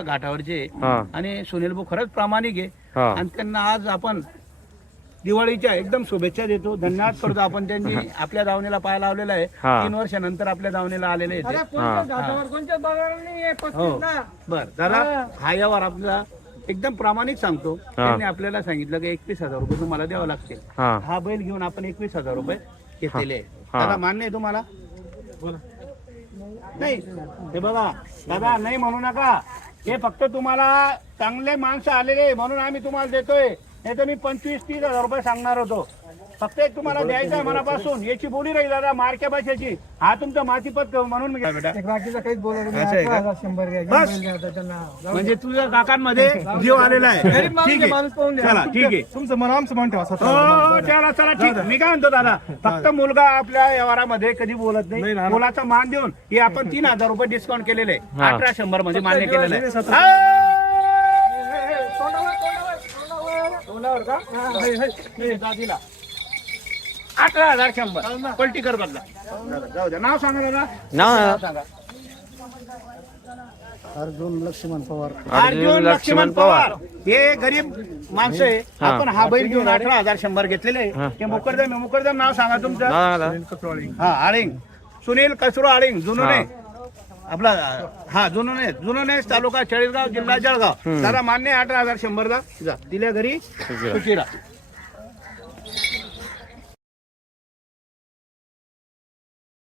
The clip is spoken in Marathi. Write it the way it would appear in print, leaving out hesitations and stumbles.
आपल्या घाटावरचे हा आणि सुनील भाऊ खरंच प्रामाणिक आहे हा आणि त्यांना आज आपण दिवाळीच्या एकदम शुभेच्छा देतो, धन्यवाद करतो. आपण त्यांनी आपल्या दावणीला पाय लावलेला आहे. हा. 3 वर्षानंतर आपल्या दावणीला आलेले आहेत ते. हो बर दादा, हा व्यवहार आपला एकदम प्रामाणिक सांगतो. त्यांनी आपल्याला सांगितलं की 31,000 रुपये तुम्हाला द्यावं लागतील. हा हा बैल घेऊन आपण 21,000 रुपये घेतलेले आहे. हा. दादा मान्य आहे तुम्हाला? नाही हे बघा दादा, नाही म्हणू नका. हे फक्त तुम्हाला चांगले माणसं आलेले म्हणून आम्ही तुम्हाला देतोय. नाही तर मी 25-30,000 रुपये सांगणार होतो. फक्त एक तुम्हाला द्यायचं आहे मनापासून. याची बोली राहील दादा मार्क्या भाषेची. हा तुमचा मातीपत म्हणून मी बेटा बाकीचं काहीच बोलत असं आहे का? 100 घ्या बस. म्हणजे तुझ्या काकांमध्ये जीव आलेला आहे. ठीक आहे चला, ठीक आहे. तुमचं मन आमचं मन ठेवा हो, चला चला ठीक. मी काय म्हणतो दादा, फक्त मुलगा आपल्या व्यवहारामध्ये कधी बोलत नाही. मुलाचा मान देऊन हे आपण 3,000 रुपये डिस्काउंट केलेले आहे. 1800 मध्ये मान्य केलेलं आहे. दादीला 18,100 पलटी कर बदला. जाऊ द्या, नाव सांगा दादा. नाव सांगा. अर्जुन लक्ष्मण पवार. अर्जुन लक्ष्मण पवार. हे गरीब माणसं आहे. आपण हा बैल घेऊन 18,100 घेतलेले. हे मुकरदम नाव सांगा तुमचं. हा आळिंग सुनील कसरो आळिंग जुनोने आपला. हा जुनोने तालुका चाळीसगाव जिल्हा जळगाव. जरा मान्य 18,100 दा दिल्या घरी सुचिरा.